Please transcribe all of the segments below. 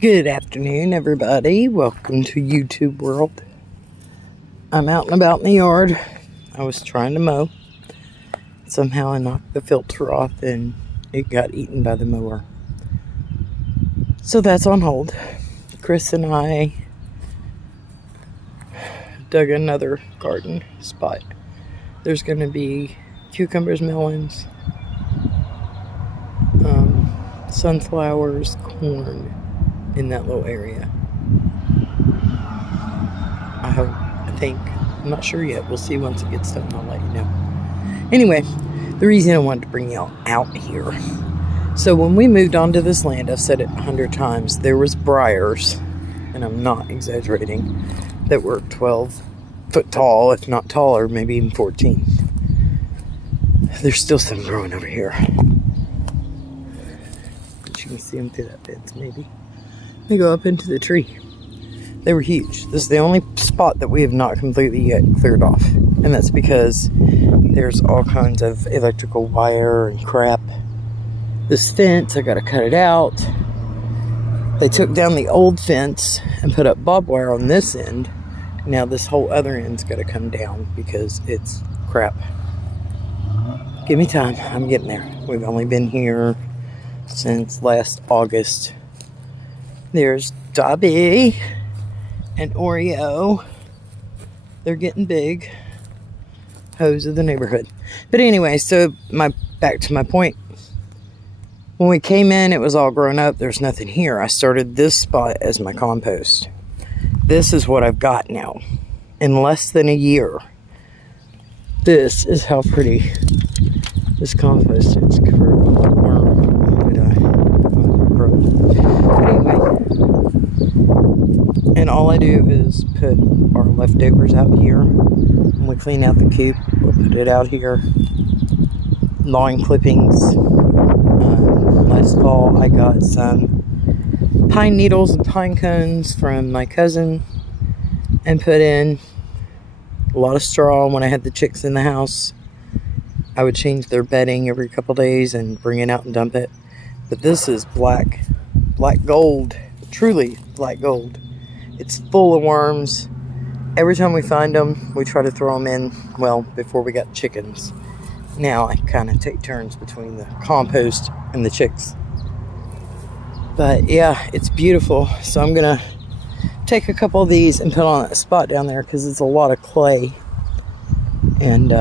Good afternoon, everybody. Welcome to YouTube world. I'm out and about in the yard. I was trying to mow. Somehow I knocked the filter off and it got eaten by the mower. So that's on hold. Chris and I dug another garden spot. There's going to be cucumbers, melons, sunflowers, corn in that little area. I think. I'm not sure yet. We'll see once it gets done. I'll let you know. Anyway, the reason I wanted to bring y'all out here. So when we moved onto this land, I've said it 100 times, there was briars, and I'm not exaggerating, that were 12 foot tall, if not taller, maybe even 14. There's still some growing over here. But you can see them through that fence, maybe. They go up into the tree. They were huge. This is the only spot that we have not completely yet cleared off. And that's because there's all kinds of electrical wire and crap. This fence, I gotta cut it out. They took down the old fence and put up barbed wire on this end. Now this whole other end's gotta come down because it's crap. Give me time, I'm getting there. We've only been here since last August. There's Dobby and Oreo. They're getting big. Hoes of the neighborhood. But anyway, so back to my point. When we came in, it was all grown up. There's nothing here. I started this spot as my compost. This is what I've got now. In less than a year. This is how pretty this compost is. Covered with worm. And all I do is put our leftovers out here. When we clean out the coop, we'll put it out here. Lawn clippings. Last fall, I got some pine needles and pine cones from my cousin and put in a lot of straw. When I had the chicks in the house, I would change their bedding every couple days and bring it out and dump it. But this is black gold, truly black gold. It's full of worms. Every time we find them, we try to throw them in, well, before we got chickens. Now I kind of take turns between the compost and the chicks. But yeah, it's beautiful. So I'm going to take a couple of these and put on that spot down there because it's a lot of clay. And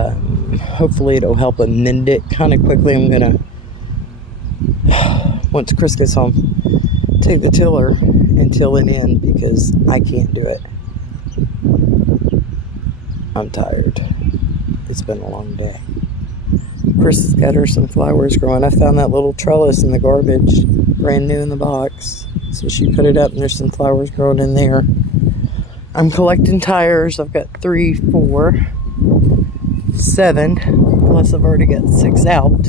hopefully it'll help amend it kind of quickly. I'm going to, once Chris gets home, take the tiller and till it in because I can't do it. I'm tired. It's been a long day. Chris has got her some flowers growing. I found that little trellis in the garbage, brand new in the box. So she put it up and there's some flowers growing in there. I'm collecting tires. I've got 3, 4, 7. Plus I've already got 6 out.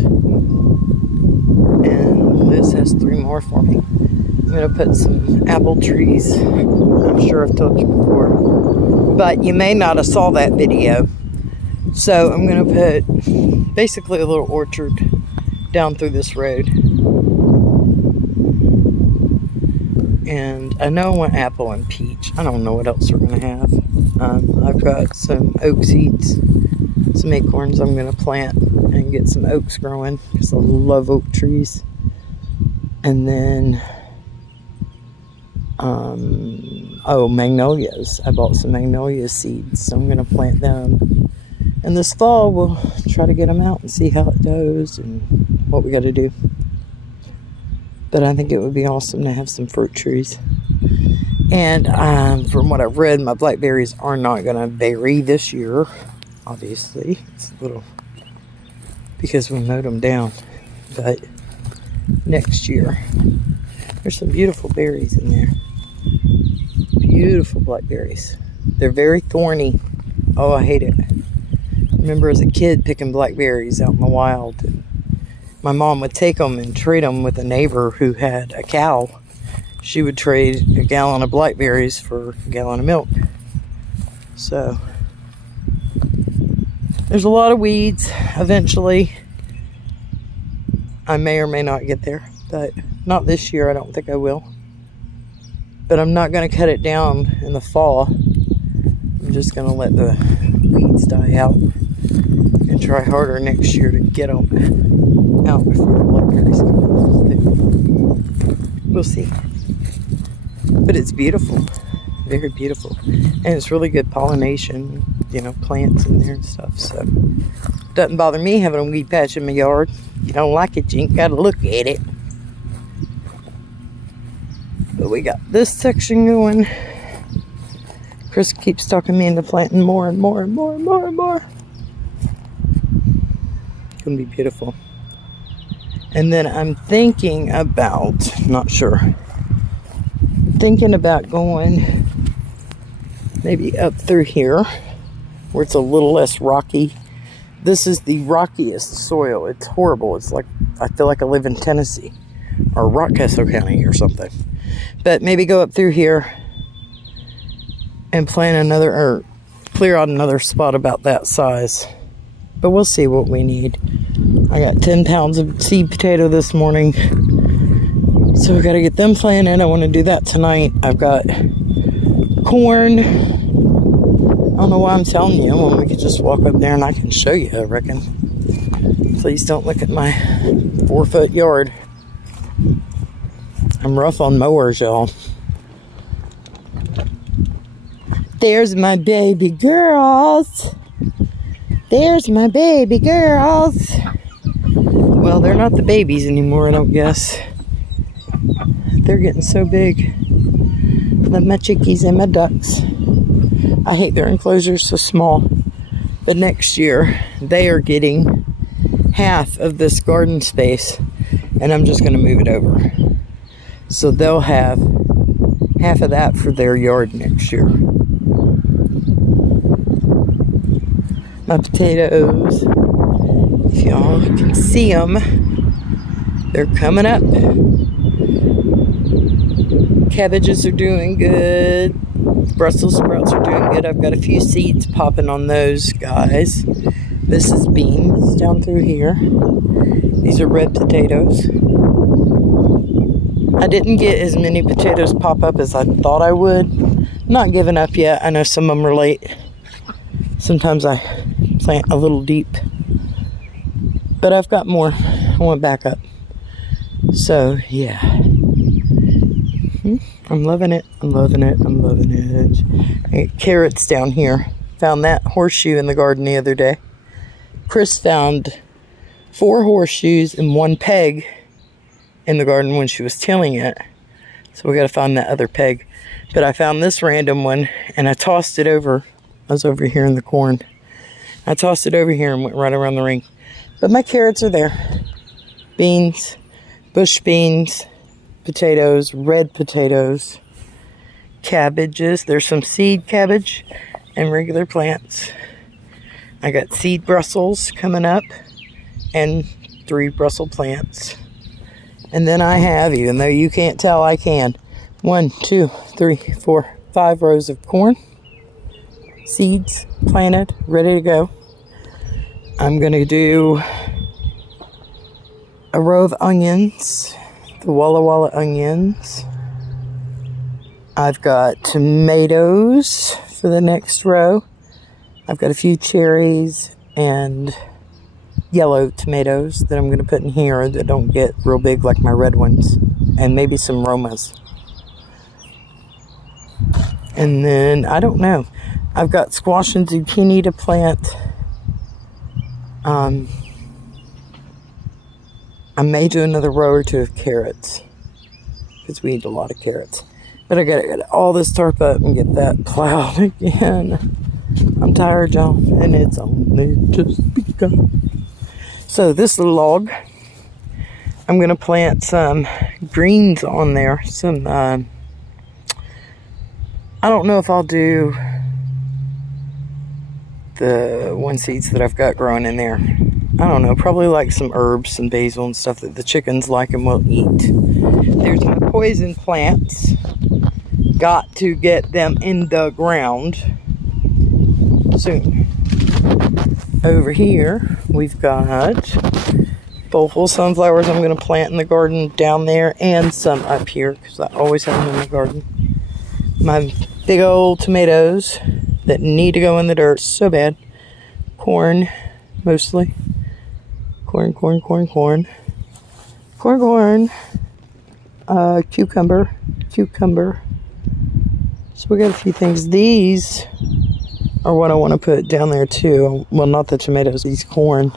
And Liz has 3 more for me. I'm going to put some apple trees. I'm sure I've told you before. But you may not have saw that video. So I'm going to put basically a little orchard down through this road. And I know I want apple and peach. I don't know what else we're going to have. I've got some oak seeds, some acorns I'm going to plant and get some oaks growing because I love oak trees. And then magnolias. I bought some magnolia seeds, so I'm going to plant them. And this fall, we'll try to get them out and see how it goes and what we got to do. But I think it would be awesome to have some fruit trees. And from what I've read, my blackberries are not going to berry this year. Obviously, it's a little because we mowed them down. But next year, there's some beautiful berries in there. Beautiful blackberries. They're very thorny. Oh, I hate it. I remember as a kid picking blackberries out in the wild. And my mom would take them and trade them with a neighbor who had a cow. She would trade a gallon of blackberries for a gallon of milk. So there's a lot of weeds. Eventually, I may or may not get there, but not this year. I don't think I will. but I'm not going to cut it down in the fall. I'm just going to let the weeds die out and try harder next year to get them out before the blackberries come out. We'll see. But it's beautiful. Very beautiful. And it's really good pollination, you know, plants in there and stuff. So it doesn't bother me having a weed patch in my yard. If you don't like it, you ain't got to look at it. But we got this section going. Chris keeps talking me into planting more and more and more and more and more. It's going to be beautiful. And then I'm thinking about, not sure, thinking about going maybe up through here where it's a little less rocky. This is the rockiest soil. It's horrible. It's like, I feel like I live in Tennessee or Rockcastle County or something. But maybe go up through here and plant another, or clear out another spot about that size. But we'll see what we need. I got 10 pounds of seed potato this morning, so I got to get them planted. I want to do that tonight. I've got corn. I don't know why I'm telling you when we could just walk up there and I can show you, I reckon. Please don't look at my 4-foot yard. I'm rough on mowers, y'all. There's my baby girls. There's my baby girls. Well, they're not the babies anymore, I don't guess. They're getting so big. Love my chickies and my ducks. I hate their enclosures so small. But next year, they are getting half of this garden space, and I'm just going to move it over. So they'll have half of that for their yard next year. My potatoes, if y'all can see them, they're coming up. Cabbages are doing good. Brussels sprouts are doing good. I've got a few seeds popping on those guys. This is beans down through here. These are red potatoes. I didn't get as many potatoes pop up as I thought I would. Not giving up yet. I know some of them are late. Sometimes I plant a little deep. But I've got more. I went back up. So, yeah. I'm loving it. I'm loving it. I'm loving it. I got carrots down here. Found that horseshoe in the garden the other day. Chris found 4 horseshoes and 1 peg in the garden when she was tilling it. So we got to find that other peg. But I found this random one and I tossed it over. I was over here in the corn. I tossed it over here and went right around the ring. But my carrots are there. Beans, bush beans, potatoes, red potatoes, cabbages. There's some seed cabbage and regular plants. I got seed Brussels coming up and 3 Brussels plants. And then I have, even though you can't tell, I can, 1, 2, 3, 4, 5 rows of corn. Seeds planted, ready to go. I'm going to do a row of onions, the Walla Walla onions. I've got tomatoes for the next row. I've got a few cherries and yellow tomatoes that I'm going to put in here that don't get real big like my red ones. And maybe some Romas. And then, I don't know. I've got squash and zucchini to plant. I may do another row or 2 of carrots. Because we eat a lot of carrots. But I gotta get all this tarp up and get that plowed again. I'm tired, y'all. And it's only just begun. So this log, I'm going to plant some greens on there. Some, I don't know if I'll do the 1 seeds that I've got growing in there. I don't know, probably like some herbs, some basil and stuff that the chickens like and will eat. There's my poison plants. Got to get them in the ground soon. Over here, we've got both full sunflowers I'm going to plant in the garden down there and some up here because I always have them in the garden. My big old tomatoes that need to go in the dirt so bad. Corn, mostly. Corn. Cucumber. So we got a few things. These are what I want to put down there too. Well, not the tomatoes, these corn.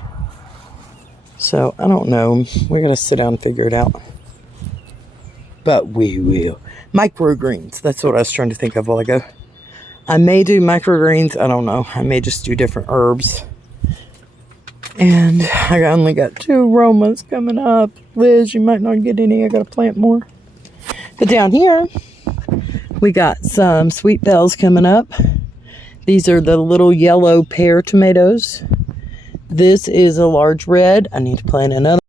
So I don't know. We're going to sit down and figure it out. But we will. Microgreens. That's what I was trying to think of a while ago. I may do microgreens. I don't know. I may just do different herbs. And I only got 2 aromas coming up. Liz, you might not get any. I got to plant more. But down here, we got some sweet bells coming up. These are the little yellow pear tomatoes. This is a large red. I need to plant another.